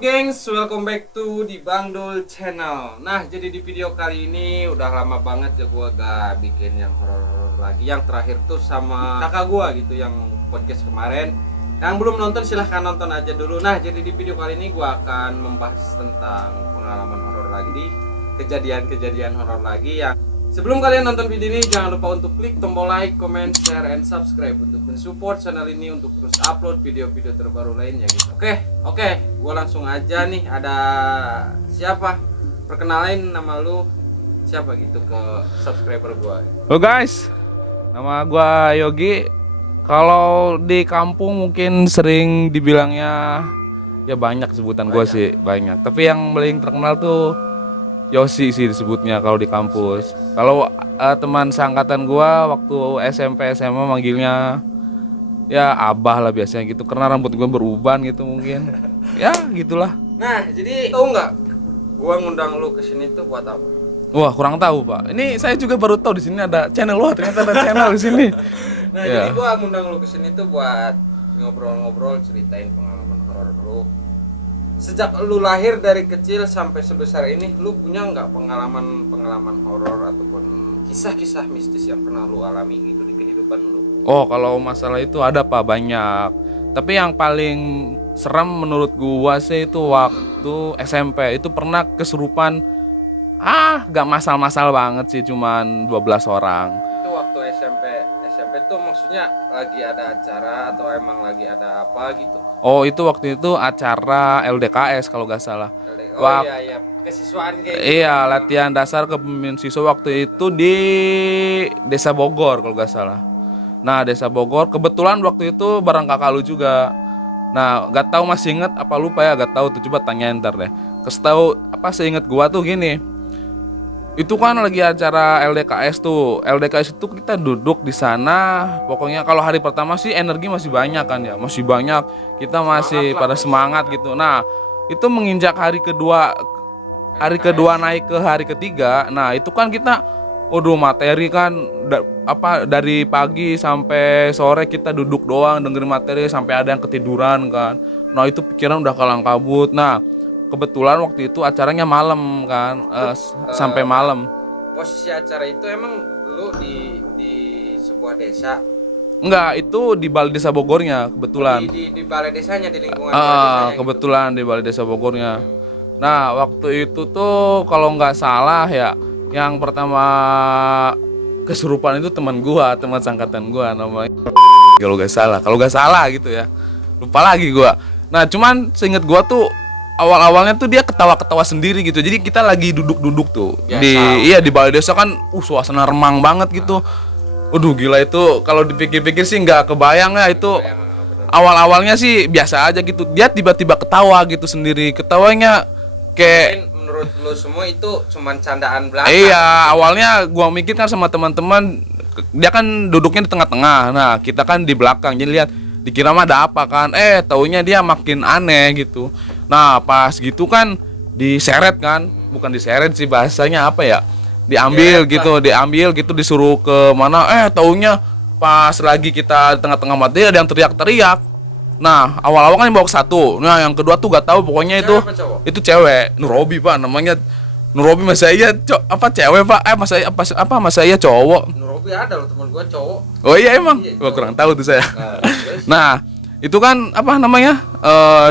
up gengs? Welcome back to di Bang Dul channel. Nah, jadi di video kali ini udah lama banget ya gua gak bikin yang horor lagi. Yang terakhir tuh sama kakak gua gitu yang podcast kemarin. Yang belum nonton silahkan nonton aja dulu. Nah, jadi di video kali ini gua akan membahas tentang pengalaman horor lagi, di kejadian-kejadian horor lagi yang sebelum kalian nonton video ini, jangan lupa untuk klik tombol like, comment, share, and subscribe untuk mensupport channel ini untuk terus upload video-video terbaru lainnya gitu. Oke, gue langsung aja nih. Ada siapa? Perkenalin nama lu siapa gitu ke subscriber gue. Halo guys, nama gua Yogi. Kalau di kampung mungkin sering dibilangnya ya banyak sebutan gua sih, banyak. Tapi yang paling terkenal tuh Yosi sih disebutnya kalau di kampus. Kalau teman seangkatan gua waktu SMP SMA manggilnya ya Abah lah biasanya gitu, karena rambut gua beruban gitu mungkin. Ya gitulah. Nah, jadi tahu nggak? Gua ngundang lu ke sini tuh buat apa? Wah, kurang tahu, Pak. Ini saya juga baru tahu di sini ada channel. Wah, ternyata ada channel di sini. Nah, jadi gua ngundang lu ke sini tuh buat ngobrol-ngobrol, ceritain pengalaman horor lu. Sejak lu lahir dari kecil sampai sebesar ini, lu punya nggak pengalaman horor ataupun kisah-kisah mistis yang pernah lu alami gitu di kehidupan lu? Oh, kalau masalah itu ada Pak, banyak. Tapi yang paling serem menurut gua sih itu waktu SMP. Itu pernah kesurupan. Gak masal-masal banget sih, cuman 12 orang. Itu waktu SMP tuh maksudnya lagi ada acara atau emang lagi ada apa gitu? Oh, itu waktu itu acara LDKS kalau gak salah. Oh iya, kesiswaan kayak gitu. Iya, latihan dasar kepemimpinan siswa waktu itu di Desa Bogor kalau gak salah. Nah, Desa Bogor kebetulan waktu itu bareng kakak lu juga. Nah, gak tahu masih inget apa lupa ya, gak tahu tuh, coba tanyain ntar deh. Tahu apa, seinget gua tuh gini. Itu kan lagi acara LDKS tuh. LDKS itu kita duduk di sana. Pokoknya kalau hari pertama sih energi masih banyak kan ya, masih banyak. Kita masih pada semangat gitu. Nah, itu menginjak hari kedua naik ke hari ketiga. Nah, itu kan kita materi kan dari pagi sampai sore kita duduk doang dengerin materi sampai ada yang ketiduran kan. Nah, itu pikiran udah kalang kabut. Nah, kebetulan waktu itu acaranya malam kan, sampai malam. Posisi acara itu emang lu di sebuah desa? Enggak, itu di Balai Desa Bogornya kebetulan. Di balai desanya, di lingkungan balai desanya. Kebetulan gitu. Di Balai Desa Bogornya. Nah, waktu itu tuh kalau nggak salah ya, yang pertama kesurupan itu teman seangkatan gua namanya. Kalau nggak salah gitu ya. Lupa lagi gua. Nah, cuman seinget gua tuh awal-awalnya tuh dia ketawa-ketawa sendiri gitu. Jadi kita lagi duduk-duduk tuh di balai desa kan, suasana remang banget gitu. Waduh, gila itu kalau dipikir-pikir sih nggak kebayang ya itu. Awal-awalnya sih biasa aja gitu. Dia tiba-tiba ketawa gitu sendiri. Ketawanya kayak menurut lu semua itu cuman candaan belaka. Iya, awalnya gua mikir kan sama teman-teman, dia kan duduknya di tengah-tengah. Nah, kita kan di belakang. Jadi lihat, dikira mah ada apa kan. Taunya dia makin aneh gitu. Nah, pas gitu kan diseret kan, bukan diseret sih bahasanya apa ya, diambil gitu, disuruh ke mana, taunya pas lagi kita di tengah-tengah mati ada yang teriak-teriak. Nah, awal-awal kan bawa ke satu, nah yang kedua tuh gak tahu, pokoknya itu cewek, Nurobi Pak namanya. Nurobi, masa iya cewek Pak, masa iya cowok. Nurobi ada loh, teman gua cowok. Oh iya emang, gua kurang tahu tuh saya. Nah, itu kan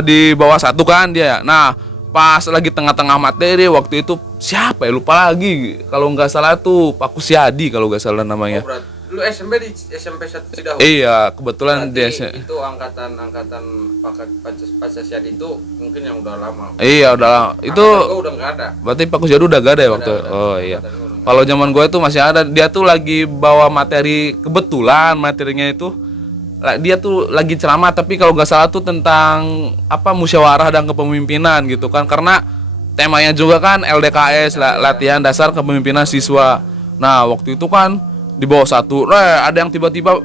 di bawah satu kan dia. Nah, pas lagi tengah-tengah materi waktu itu siapa ya, lupa lagi. Kalau nggak salah tuh Pak Kusyadi kalau nggak salah namanya. Oh, lu SMP di SMP 1 Cidahu? Iya, kebetulan dia itu angkatan Pak Kusyadi itu mungkin yang udah lama. Iya, udah lama. Itu udah nggak ada. Berarti Pak Kusyadi udah nggak ada ya waktu. Oh iya. Kalau zaman gue itu masih ada. Dia tuh lagi bawa materi, kebetulan materinya itu dia tuh lagi ceramah, tapi kalau nggak salah tuh tentang musyawarah dan kepemimpinan gitu kan, karena temanya juga kan LDKS, latihan dasar kepemimpinan siswa. Nah, waktu itu kan di bawah satu ada yang tiba-tiba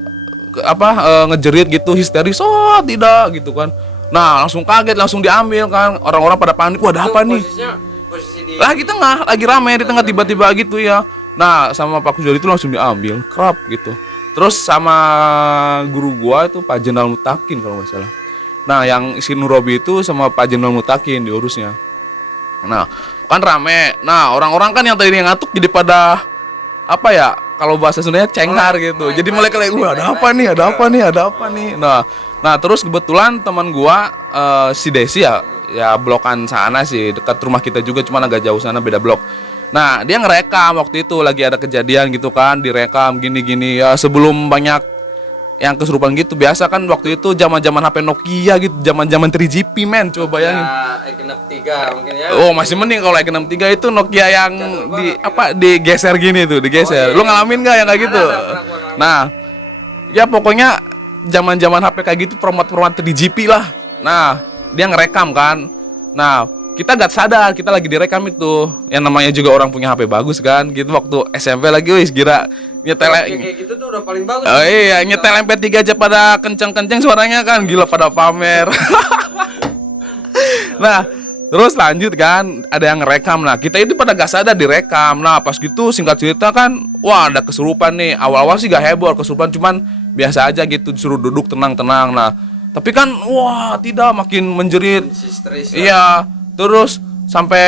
ngejerit gitu, histeris, tidak gitu kan. Nah, langsung kaget, langsung diambil kan, orang-orang pada panik, wah ada apa nih, lagi tengah, lagi rame di tengah, tiba-tiba gitu ya. Nah, sama Pak Kujali itu langsung diambil kerap gitu. Terus sama guru gua itu Pak Jenderal Mutakin kalau nggak salah. Nah, yang si Nurobi itu sama Pak Jenderal Mutakin diurusnya. Nah, kan rame. Nah, orang-orang kan yang tadi ngantuk jadi pada apa ya? Kalau bahasa Sundanya cengar gitu. Jadi mulai kayak gua ada apa nih? Ada apa nih? Ada apa nih? Nah, terus kebetulan teman gua si Desi ya blokan sana sih, dekat rumah kita juga, cuma agak jauh sana, beda blok. Nah, dia ngerekam waktu itu lagi ada kejadian gitu kan, direkam gini-gini ya sebelum banyak yang kesurupan gitu. Biasa kan waktu itu zaman-zaman HP Nokia gitu, zaman-zaman 3GP men, coba bayangin. Ya, Genep 3 mungkin ya. Oh, masih mending kalau X63 itu Nokia yang digeser gini tuh, digeser. Oh, iya. Lu ngalamin nggak yang kayak gitu? Pernah gua ngalamin. Nah, ya pokoknya zaman-zaman HP kayak gitu, format-format 3GP lah. Nah, dia ngerekam kan. Nah, kita gak sadar kita lagi direkam itu. Yang namanya juga orang punya HP bagus kan. Gitu waktu SMP lagi wis kira nyetel Kayak gitu tuh udah paling bagus. oh iya, nyetel MP3 aja pada kenceng-kenceng suaranya kan, gila pada pamer. Nah, terus lanjut kan, ada yang ngerekam. Nah, kita itu pada gak sadar direkam. Nah, pas gitu singkat cerita kan, wah ada kesurupan nih. Awal-awal sih gak heboh kesurupan, cuman biasa aja gitu, disuruh duduk tenang-tenang. Nah, tapi kan wah tidak, makin menjerit. Iya, terus sampai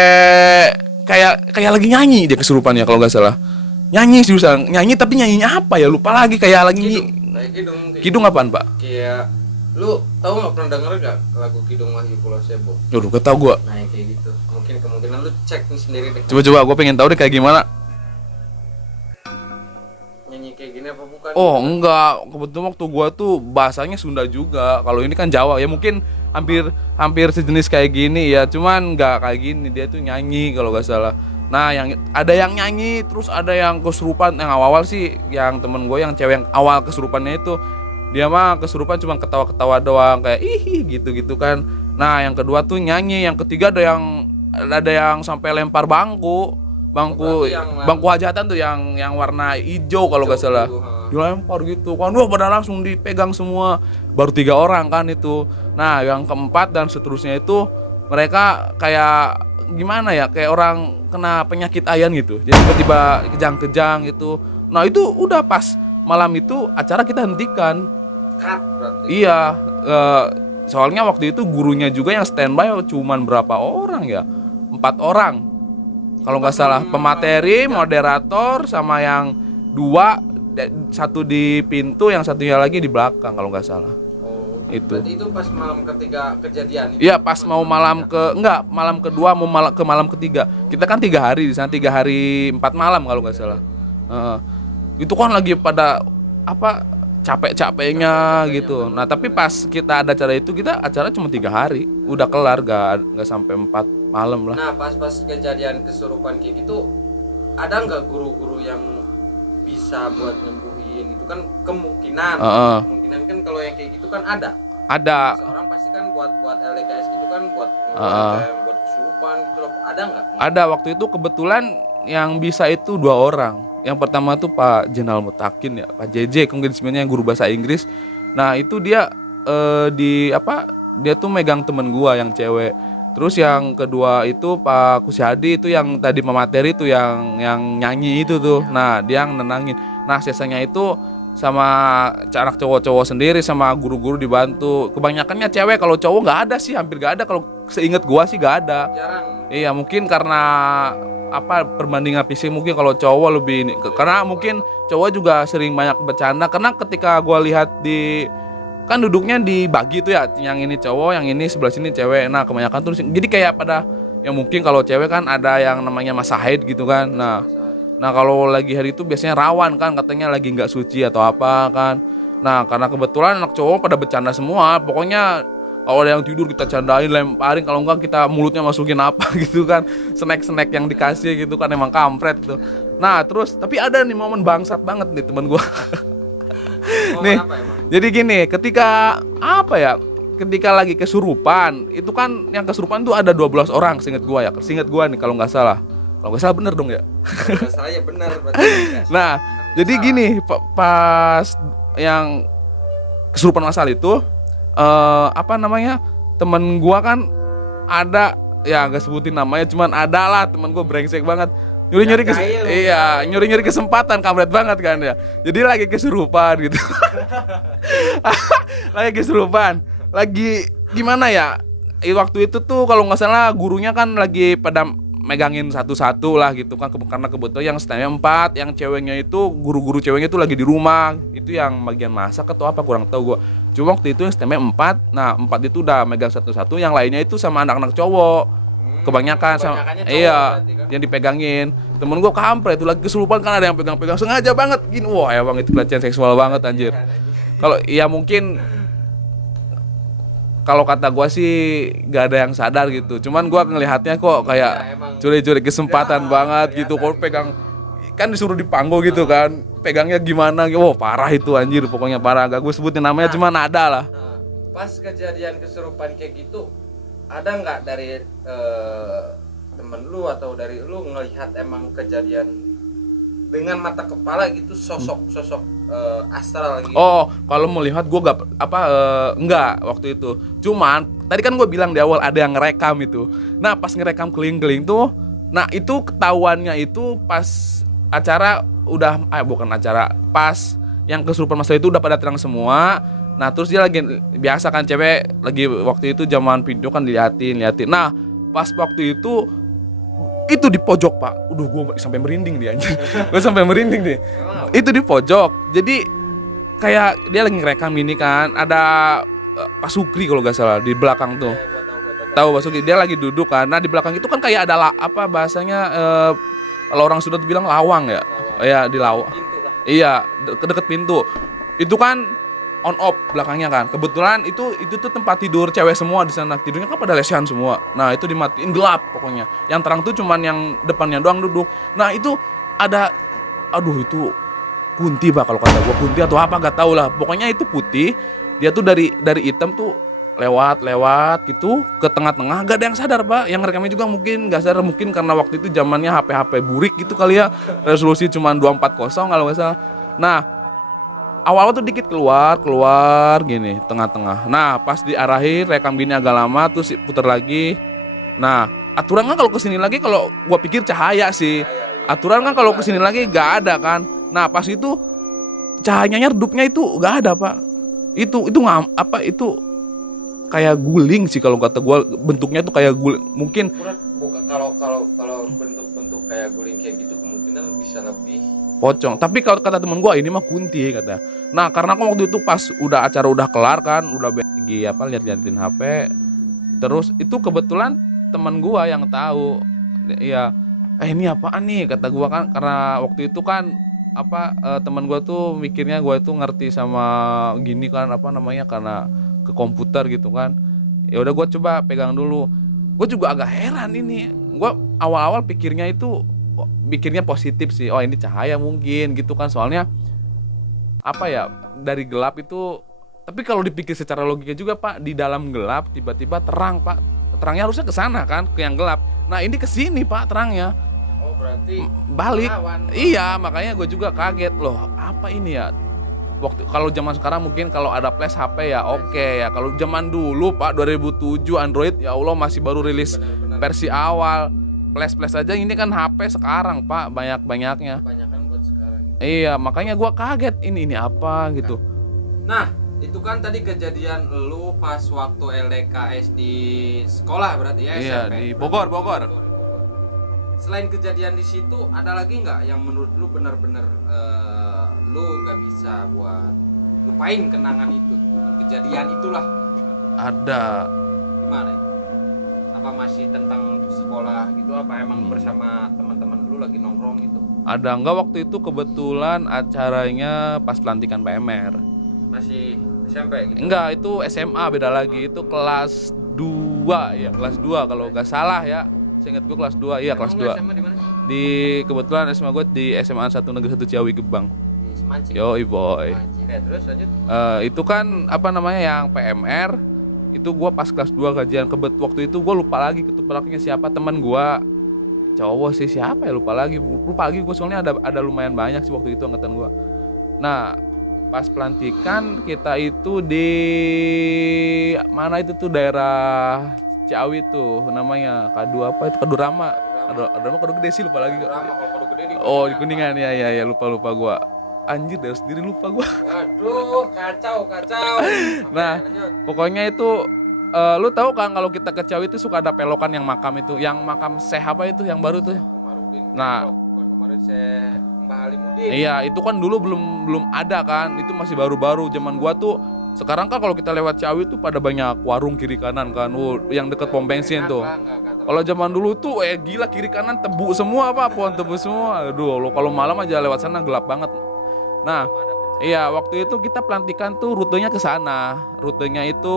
kayak lagi nyanyi dia kesurupannya kalau nggak salah. Nyanyi seriusan, nyanyi tapi nyanyinya apa ya? Lupa lagi, kayak lagi Kidung. Kidung apaan, Pak? Kayak lu tahu nggak, pernah denger gak lagu Kidung Wahyu Pulau Sebo? Waduh, gak tau gua. Nah, yang kayak gitu. Mungkin kemungkinan lu cek nih sendiri deh. Coba gua pengen tahu deh kayak gimana. Nyanyi kayak gini apa bukan? Oh, enggak. Kebetulan waktu gua tuh bahasanya Sunda juga. Kalau ini kan Jawa ya, mungkin hampir sejenis kayak gini ya, cuman nggak kayak gini. Dia tuh nyanyi kalau nggak salah. Nah, yang ada yang nyanyi, terus ada yang kesurupan. Yang awal sih, yang temen gue yang cewek yang awal kesurupannya itu, dia mah kesurupan cuma ketawa-ketawa doang kayak ih gitu-gitu kan. Nah, yang kedua tuh nyanyi, yang ketiga ada yang sampai lempar bangku hajatan tuh yang warna hijau kalau nggak salah. Dilempar gitu kan, wah pada langsung dipegang semua. Baru 3 orang kan itu. Nah, yang keempat dan seterusnya itu mereka kayak gimana ya, kayak orang kena penyakit ayan gitu. Jadi tiba-tiba kejang-kejang gitu. Nah, itu udah pas malam itu acara kita hentikan. Cut berarti. Iya, soalnya waktu itu gurunya juga yang standby cuman berapa orang ya? 4 orang. Kalau nggak salah, pemateri, moderator, sama yang 2, satu di pintu, yang satunya lagi di belakang kalau nggak salah. Itu. Berarti itu pas malam ketiga kejadian itu. Iya, pas mau malam malam kedua mau ke malam ketiga. Kita kan 3 hari di sana, 3 hari 4 malam kalau nggak salah. Itu kan lagi pada apa capek-capeknya gitu. Nah, tapi pas kita ada acara itu, kita acara cuma 3 hari, udah kelar, nggak sampai 4 malam lah. Nah, pas kejadian kesurupan kayak gitu, ada nggak guru-guru yang bisa buat nyembuhin? Itu kan kemungkinan kan kalau yang kayak gitu kan ada seorang pasti kan buat LDKS gitu kan, buat kesurupan gitu loh. Ada nggak? Ada, waktu itu kebetulan yang bisa itu 2 orang. Yang pertama tuh Pak Jenderal Mutakin ya, Pak JJ mungkin sebenarnya yang guru bahasa Inggris. Nah, itu dia dia tuh megang temen gua yang cewek. Terus yang kedua itu Pak Kusyadi, itu yang tadi pemateri itu yang nyanyi itu tuh. Nah, dia yang nenangin. Nah, sesanya itu sama anak cowok-cowok sendiri, sama guru-guru dibantu. Kebanyakannya cewek, kalau cowok nggak ada sih, hampir nggak ada. Kalau seingat gua sih nggak ada. Jarang. Iya, mungkin karena perbandingan fisik, mungkin kalau cowok lebih karena mungkin cowok juga sering banyak bercanda. Karena ketika gua lihat kan duduknya dibagi tuh ya, yang ini cowok, yang ini sebelah sini cewek. Nah, kebanyakan tuh jadi kayak pada yang mungkin kalau cewek kan ada yang namanya masa haid gitu kan. Nah, kalau lagi hari itu biasanya rawan kan, katanya lagi nggak suci atau apa kan. Nah, karena kebetulan anak cowok pada bercanda semua. Pokoknya kalau ada yang tidur kita candain, lemparin, kalau enggak kita mulutnya masukin apa gitu kan. Snack-snack yang dikasih gitu kan, emang kampret tuh. Nah, terus tapi ada nih momen bangsat banget nih teman gua. Nih, jadi gini, ketika lagi kesurupan, itu kan yang kesurupan tuh ada 12 orang seinget gua nih kalau nggak salah. Kalau nggak salah bener dong ya? Kalau salah ya bener. Nah, jadi gini, pas yang kesurupan masal itu, temen gua kan ada, ya nggak sebutin namanya, cuman ada lah temen gua brengsek banget. Nyuri kesempatan, kampret banget kan ya. Jadi lagi kesurupan gitu. Lagi gimana ya? Waktu itu tuh kalau nggak salah gurunya kan lagi pada megangin satu-satu lah gitu kan, karena kebetulan yang STEM-nya 4, yang ceweknya itu guru-guru ceweknya itu lagi di rumah. Itu yang bagian masak atau apa kurang tahu gua. Cuma waktu itu yang STEM-nya 4, nah 4 itu udah megang satu-satu, yang lainnya itu sama anak-anak cowok. Kebanyakan sama Kebanyakannya cowok iya berarti kan? yang dipegangin. Temen gua kampret itu lagi kesurupan kan, ada yang pegang-pegang sengaja banget gini. Wah, emang itu pelecehan seksual banget anjir. Kalau ya mungkin kalau kata gua sih gak ada yang sadar gitu. Cuman gua ngelihatnya kok kayak Ya, emang. curi-curi kesempatan Ya, banget gitu. Kalau pegang kan disuruh dipanggil gitu kan. Pegangnya gimana? Wah, parah itu anjir, pokoknya parah. Gak gue sebutin namanya, cuman ada lah. Nah, pas kejadian kesurupan kayak gitu, ada nggak dari temen lu atau dari lu ngelihat emang kejadian dengan mata kepala gitu, sosok astral gitu? Oh, kalau melihat gua gak enggak waktu itu. Cuman tadi kan gue bilang di awal ada yang ngerekam itu. Nah, pas ngerekam keliling-keliling tuh, nah itu ketahuannya itu pas acara udah bukan acara, pas yang kesurupan masa itu udah pada terang semua. Nah, terus dia lagi biasa kan cewek lagi waktu itu zaman video kan liatin. Nah, pas waktu itu di pojok, Pak. Gue sampai merinding dia anjir. Gue sampai merinding deh. Itu di pojok. Jadi kayak dia lagi ngerekam ini kan, ada Pak Sukri kalau gak salah di belakang tuh. Gua tahu. Tahu Pak Sukri, dia lagi duduk kan. Nah, di belakang itu kan kayak ada apa bahasanya, kalau orang Sunda tuh bilang lawang ya. Ya, di lawang. Pintu lah. Iya, deket pintu. Itu kan on off belakangnya kan. Kebetulan itu tuh tempat tidur cewek semua di sana. Tidurnya kan pada lesehan semua. Nah, itu dimatiin, gelap pokoknya. Yang terang tuh cuman yang depannya doang duduk. Nah, itu ada, aduh itu kunti, Pak, kalau kata gua kunti atau apa gak tau lah. Pokoknya itu putih. Dia tuh dari hitam tuh lewat gitu ke tengah-tengah, gak ada yang sadar, Pak. Yang rekamnya juga mungkin gak sadar, mungkin karena waktu itu zamannya HP burik gitu kali ya. Resolusi cuma 240 kalau gak salah. Nah, awal tuh dikit keluar gini tengah-tengah. Nah, pas diarahin rekam gini agak lama terus putar lagi. Nah, aturan kan kalau kesini lagi, kalau gua pikir cahaya sih. Aturan kan kalau kesini lagi gak ada kan. Nah, pas itu cahayanya redupnya itu gak ada, Pak. Itu kayak guling sih kalau kata gua, bentuknya tuh kayak guling. Mungkin Bukan kalau bentuk kayak guling kayak gitu kemungkinan bisa lebih pocong. Tapi kalau kata temen gua ini mah kunti kata. Nah, karena aku waktu itu pas acara udah kelar kan, udah lagi lihat-liatin HP. Terus itu kebetulan teman gua yang tahu. Iya, ini apaan nih kata gua kan, karena waktu itu kan teman gua tuh mikirnya gua itu ngerti sama gini kan, apa namanya, karena ke komputer gitu kan. Ya udah gua coba pegang dulu. Gua juga agak heran ini. Gua awal-awal pikirnya positif sih. Oh, ini cahaya mungkin gitu kan. Soalnya apa ya, dari gelap itu, tapi kalau dipikir secara logika juga, Pak, di dalam gelap tiba-tiba terang, Pak. Terangnya harusnya ke sana kan, ke yang gelap. Nah, ini ke sini, Pak, terangnya. oh berarti Balik. lawan. Iya, makanya gue juga kaget loh. Apa ini ya? Waktu kalau zaman sekarang mungkin kalau ada flash HP ya oke ya. Kalau zaman dulu, Pak, 2007 Android ya Allah masih baru rilis Benar-benar. versi awal. Flash aja ini kan HP sekarang, Pak, banyak-banyaknya. Kebanyakan buat sekarang. Iya, makanya gua kaget ini apa gitu. Nah, itu kan tadi kejadian lu pas waktu LDKS di sekolah berarti ya, Iya, SMP. di Bogor. Selain kejadian di situ, ada lagi nggak yang menurut lu benar-benar lu nggak bisa buat lupain kenangan itu, kejadian itulah? Ada. Gimana itu? Apa masih tentang sekolah gitu? Apa emang bersama teman-teman lu lagi nongkrong gitu? Ada enggak waktu itu kebetulan acaranya pas pelantikan PMR. Masih SMP gitu? Enggak, itu SMA beda lagi. Itu kelas 2 ya, kelas 2 kalau nggak salah ya. Saya ingat gue kelas 2, iya kelas 2. SMA di mana? Di kebetulan SMA gue di SMA 1 Negeri 1 Ciawi Gebang. Di Semancing. Yoi boy. Oke, terus lanjut. Itu kan apa namanya yang PMR itu gue pas kelas 2 kajian. Waktu itu gue lupa lagi ketupraknya siapa, teman gue cowok sih, siapa ya, lupa lagi gue, soalnya ada lumayan banyak sih waktu itu angkatan gue. Nah, pas pelantikan kita itu di mana itu tuh, daerah Ciawi tuh namanya Kadu apa itu, Kadu Rama. Kadu Gede sih, lupa lagi. Drama kalau Kado Gede di Oh, di Kuningan ya lupa gua. Anjir, dari sendiri lupa gua. Waduh, kacau. Nah, Oke, lanjut. pokoknya itu Lu tahu kan kalau kita ke Ciawi itu suka ada pelokan yang makam itu, yang makam Syekh apa itu yang baru tuh. Komarudin. Nah, Bukan kemarin saya Mbah Alimuddin. iya, itu kan dulu belum ada kan. Itu masih baru-baru zaman gua tuh. Sekarang kan kalau kita lewat Ciawi tuh pada banyak warung kiri kanan kan. Yang deket pom bensin tuh. Kalau zaman dulu tuh gila kiri kanan tebu semua Pak, pohon tebu semua. Aduh, lo kalau malam aja lewat sana gelap banget. Nah, iya, waktu itu kita pelantikan tuh rutenya ke sana. Rutenya itu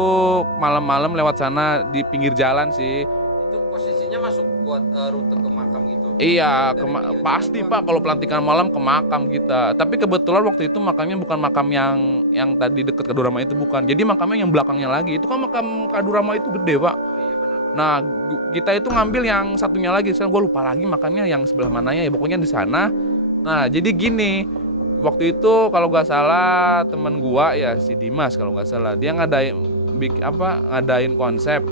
malam-malam lewat sana di pinggir jalan sih. Itu posisinya masuk buat rute ke makam gitu. Iya, Dari pinggir pasti jalan Pak kalau pelantikan malam ke makam kita. Tapi kebetulan waktu itu makamnya bukan makam yang tadi deket Kadurama itu bukan. Jadi makamnya yang belakangnya lagi. Itu kan makam Kadurama itu gede Pak. Iya benar. Nah, kita itu ngambil yang satunya lagi. Sekarang gue lupa lagi makamnya yang sebelah mananya ya. Pokoknya di sana. Nah, jadi gini. Waktu itu kalau nggak salah teman gua ya si Dimas kalau nggak salah dia ngadain konsep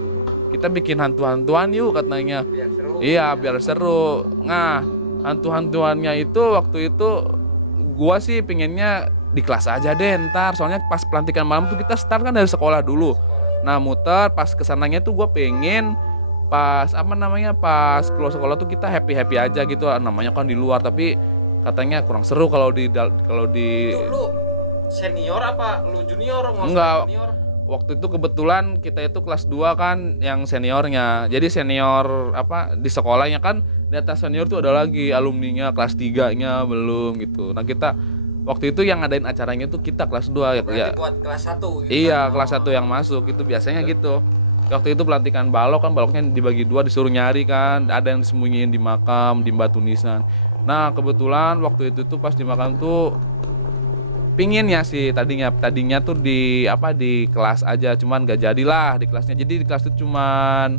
kita bikin hantu-hantuan yuk katanya. Biar seru. Iya biar seru. Nah hantu-hantuannya itu waktu itu gua sih pengennya di kelas aja deh ntar. Soalnya pas pelantikan malam tuh kita start kan dari sekolah dulu. Nah muter pas kesananya tuh gua pengen pas pas keluar sekolah tuh kita happy aja gitu. Namanya kan di luar tapi katanya kurang seru kalau di Itu lu senior apa lu junior? Enggak. Junior. Waktu itu kebetulan kita itu kelas 2 kan yang seniornya. Jadi senior di sekolahnya kan di atas senior tuh ada lagi alumninya kelas 3-nya belum gitu. Nah, kita waktu itu yang ngadain acaranya tuh kita kelas 2 Berarti ya. buat kelas 1 gitu. Iya, kan? kelas 1 yang masuk itu biasanya gitu. Waktu itu pelantikan balok kan baloknya dibagi 2 disuruh nyari kan. Ada yang disembunyiin di makam, di batu nisan. Nah, kebetulan waktu itu tuh pas di makam tuh pinginnya sih tadinya tuh di kelas aja cuman gak jadilah di kelasnya. Jadi di kelas itu cuman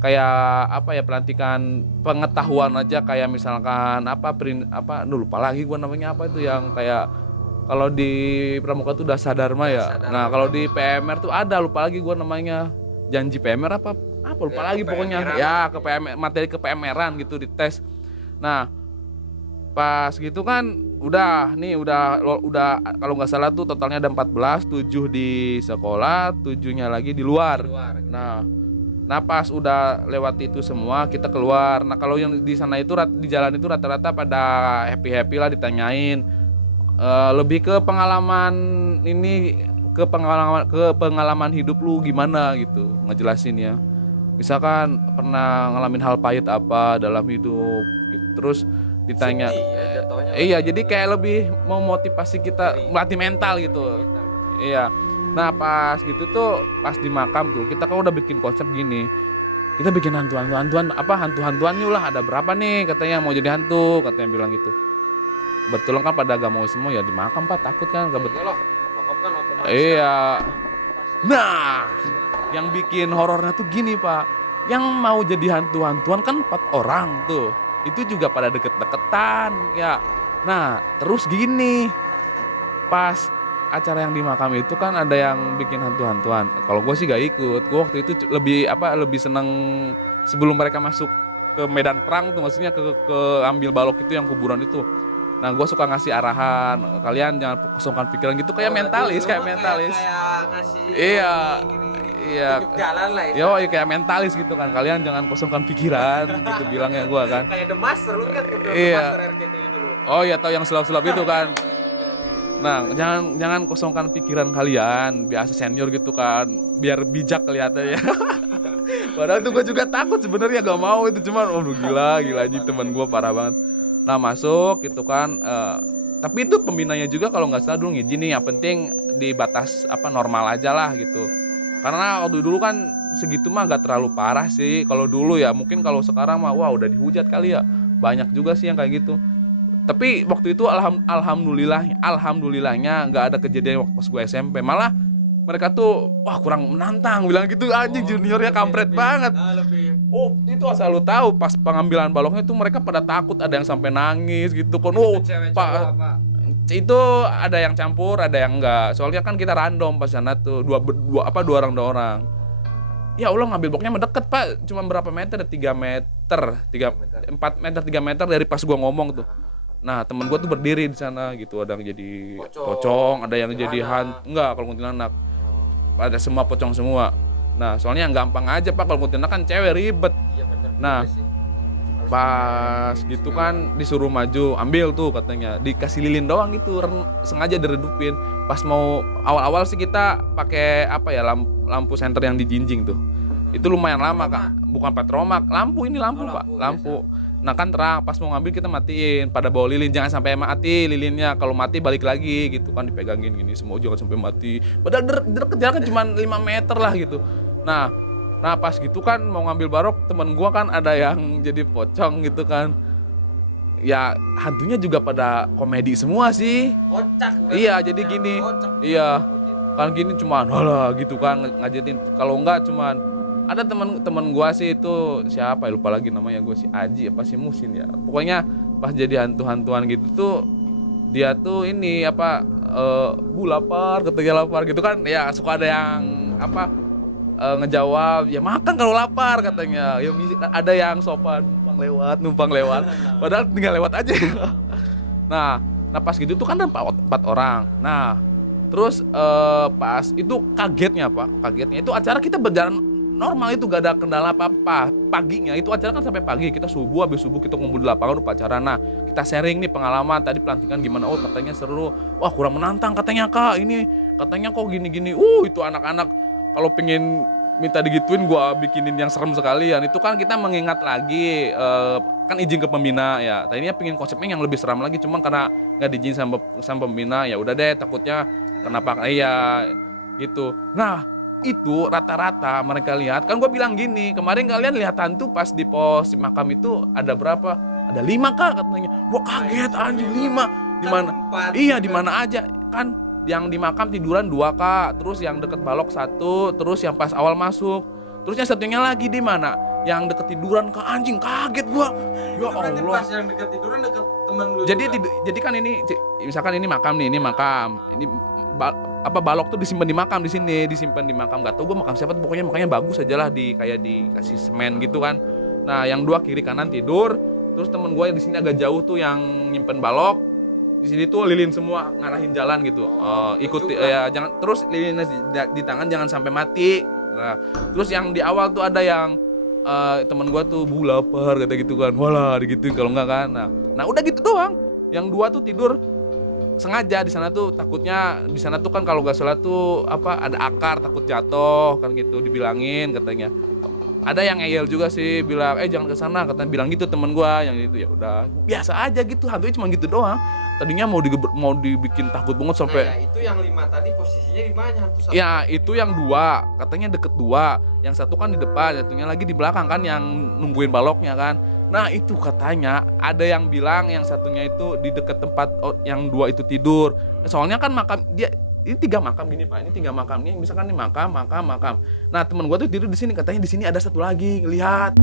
kayak pelantikan pengetahuan aja kayak misalkan lupa lagi gua namanya apa itu yang kayak kalau di pramuka tuh dasar dharma ya. Nah, kalau di PMR tuh ada lupa lagi gua namanya. Janji PMR apa lupa lagi pokoknya. Ya, ke PMR materi ke PMR-an gitu di tes. Nah, pas gitu kan udah kalau nggak salah tuh totalnya ada 14, 7 di sekolah, 7-nya lagi di luar. Nah pas udah lewat itu semua kita keluar. Nah kalau yang di sana itu di jalan itu rata-rata pada happy lah ditanyain lebih ke pengalaman pengalaman hidup lu gimana gitu ngejelasin ya. Misalkan pernah ngalamin hal pahit apa dalam hidup gitu. Terus ditanya iya jadi kayak lebih memotivasi kita melatih mental gitu. Iya. Nah pas gitu tuh pas di makam tuh kita kan udah bikin konsep gini. Kita bikin hantu-hantuan yuk lah, ada berapa nih katanya mau jadi hantu katanya bilang gitu. Betulan kan pada gak mau semua ya di makam Pak, takut kan Iyalah, makam kan otomatis. Iya. Nah, yang bikin horornya tuh gini Pak. Yang mau jadi hantu-hantuan kan 4 orang tuh. Itu juga pada deket-deketan ya. Nah terus gini pas acara yang di makam itu kan ada yang bikin hantu-hantuan. Kalau gue sih gak ikut. Gue waktu itu lebih seneng sebelum mereka masuk ke medan perang tuh, maksudnya ke ambil balok itu yang kuburan itu. Nah gue suka ngasih arahan, kalian jangan kosongkan pikiran gitu kayak mentalis. Kayak ngasih Iya. Jalan lah itu. Yo, kayak mentalis gitu kan. Kalian jangan kosongkan pikiran gitu bilangnya gua kan. Kayak The Master lu kan Iya. The Master RCTI dulu. Oh iya, tahu yang sulap-sulap itu kan. Nah, jangan kosongkan pikiran kalian. Biasa senior gitu kan, biar bijak kelihatannya. Padahal tuh gua juga takut sebenarnya gak mau itu cuman gila aja teman gua parah banget. Nah, masuk gitu kan tapi itu pembinanya juga kalau nggak salah dulu ngizin nih, yang penting di batas normal aja lah gitu. Karena waktu dulu kan segitu mah gak terlalu parah sih kalau dulu ya. Mungkin kalau sekarang mah wah udah dihujat kali ya. Banyak juga sih yang kayak gitu. Tapi waktu itu alhamdulillahnya nggak ada kejadian waktu pas gue SMP. Malah mereka tuh wah kurang menantang bilang gitu, anjing juniornya kampret banget. Oh itu asal lu tahu pas pengambilan baloknya itu mereka pada takut, ada yang sampai nangis gitu kan. Oh Pak itu ada yang campur, ada yang enggak. Soalnya kan kita random pas sana tuh dua orang. Ya Allah ngambil bloknya mendekat Pak, cuma berapa meter? 3 meter, 4 meter, 3 meter dari pas gua ngomong tuh. Nah temen gua tuh berdiri di sana gitu, ada yang jadi pocong, ada yang jadi hantu, enggak kalau kuntilanak, ada semua pocong semua. Nah soalnya yang gampang aja pak, kalau kuntilanak kan cewek ribet. Iya bener Nah, juga sih. Harus pas punya gitu skill. kan disuruh maju, ambil tuh katanya, dikasih lilin doang gitu, sengaja diredupin. Pas mau awal-awal sih kita pakai apa ya, lampu senter yang dijinjing tuh. Itu lumayan lama kak, bukan petromak, lampu ini lampu Oh, pak, lampu, lampu. Nah kan terang, pas mau ngambil kita matiin, pada bawa lilin, jangan sampai mati lilinnya. Kalau mati balik lagi gitu kan, dipegangin gini semua, jangan sampai mati. Padahal deket jaraknya cuma 5 meter lah gitu. Nah pas gitu kan mau ngambil barok, temen gua kan ada yang jadi pocong gitu kan. Ya hantunya juga pada komedi semua sih. Kocak. Iya berarti. jadi gini, Kocak. iya kan gini cuman halah gitu kan ngagetin. Kalau enggak cuman ada temen gua sih itu siapa ya, lupa lagi namanya, gua si Aji apa si Musin ya. Pokoknya pas jadi hantu-hantuan gitu tuh dia tuh ini apa bu lapar, katanya lapar gitu kan ya, suka ada yang apa ngejawab ya makan kalau lapar katanya ya, ada yang sopan numpang lewat padahal tinggal lewat aja. Nah pas gitu tuh kan ada empat orang. Nah terus pas itu kagetnya itu acara kita berjalan normal, itu gak ada kendala apa-apa. Paginya itu acara kan sampai pagi, kita subuh, habis subuh kita ngumpul di lapangan upacara. Nah kita sharing nih pengalaman tadi pelantikan gimana, oh katanya seru, wah kurang menantang katanya kak, ini katanya kok gini-gini. Itu anak-anak kalau pengen minta digituin gua bikinin yang serem sekalian. Itu kan kita mengingat lagi kan izin ke pembina ya. Tadinya pengen konsepnya yang lebih seram lagi, cuma karena nggak diizin sama pembina ya udah deh, takutnya kenapa iya gitu. Nah itu rata-rata mereka lihat kan, gue bilang gini, kemarin kalian lihat hantu pas di pos makam itu ada berapa, ada 5 kak katanya. Gua kaget anjing, 5 di mana? Iya di mana aja kan, yang di makam tiduran 2 kak, terus yang deket balok 1, terus yang pas awal masuk, terus yang satunya lagi di mana, yang deket tiduran kak, anjing kaget gua ya Berarti Allah. pas yang deket tiduran deket temen lu Jadi juga. jadi kan ini misalkan ini makam nih, ini makam. Ini balok tuh disimpan di makam, di sini disimpan di makam. Gak tau gue makam siapa, pokoknya makanya bagus aja lah, kayak dikasih semen gitu kan. Nah, yang 2 kiri kanan tidur, terus temen gue yang di sini agak jauh tuh yang nyimpen balok. Di sini tuh lilin semua ngarahin jalan gitu. Ikuti ya, jangan terus lilinnya di tangan jangan sampai mati. Nah, terus yang di awal tuh ada yang temen gua tuh bu lapar kata gitu kan, walah digituin kalau enggak kan. Nah udah gitu doang. Yang 2 tuh tidur sengaja di sana tuh, takutnya di sana tuh kan kalau nggak salah tuh apa ada akar takut jatuh kan gitu, dibilangin katanya. Ada yang ngeyel juga sih bilang jangan ke sana katanya, bilang gitu temen gua yang itu. Ya udah biasa aja gitu, hantunya cuma gitu doang. Tadinya mau dibikin takut banget sampai Nah, ya, itu yang 5 tadi posisinya di mana hantu satu? ya itu yang 2 katanya deket 2, yang 1 kan di depan, satunya lagi di belakang kan yang nungguin baloknya kan. Nah itu katanya ada yang bilang yang satunya itu di deket tempat yang 2 itu tidur. Soalnya kan makam dia ini 3 makam gini pak, ini 3 makam nih, misalkan ini makam. Nah teman gua tuh tidur di sini, katanya di sini ada 1 lagi ngelihat.